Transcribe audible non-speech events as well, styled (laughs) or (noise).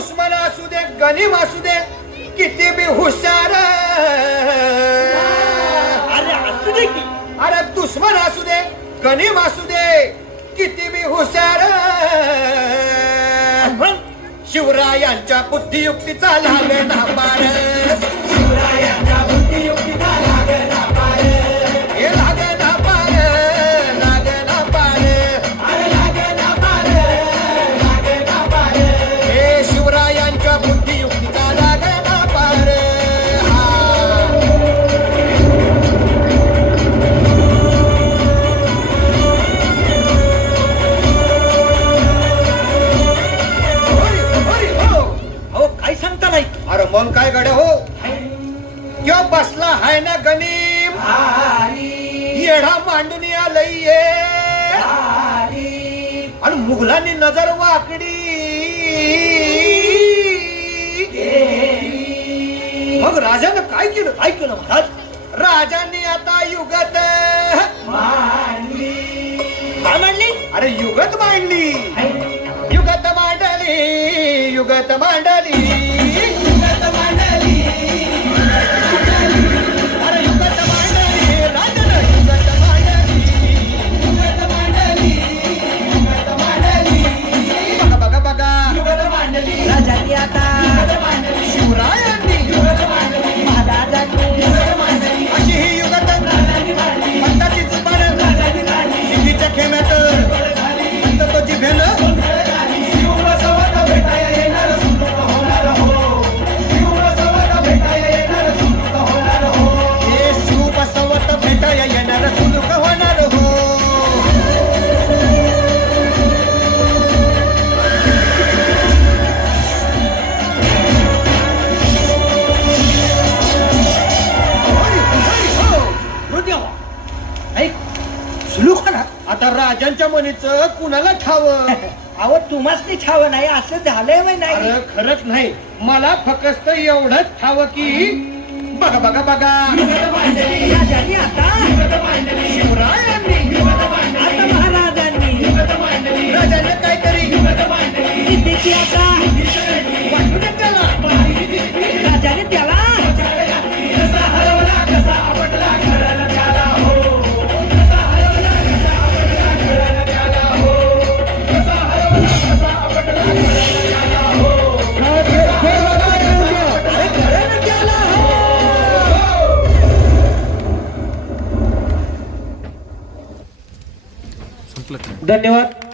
गणिम असू दे किती बी हुशार अरे असू दे की. अरे दुश्मन असू दे गणिम असू दे किती बी हुशार शिवरायांच्या बुद्धियुक्तीचा लागे ना मग काय गडे हो? क्यो बसला हाय ना गणिम. येढा मांडून ये. आणि मुघलांनी नजर वाकडी. मग राजानं काय केलं? काय केलं महाराज? राजांनी आता युगत काय मांडली? अरे युगत मांडली. युगत मांडली युगत मांडली. आता राजांच्या मनीचं कुणाला ठावं? (laughs) अहो तुम्हाच नाही ठावं नाही असं झालंय वय नाही. अरे खरंच नाही. मला फक्त एवढंच ठावं की बघा बघा बघा. (laughs) (laughs) धन्यवाद.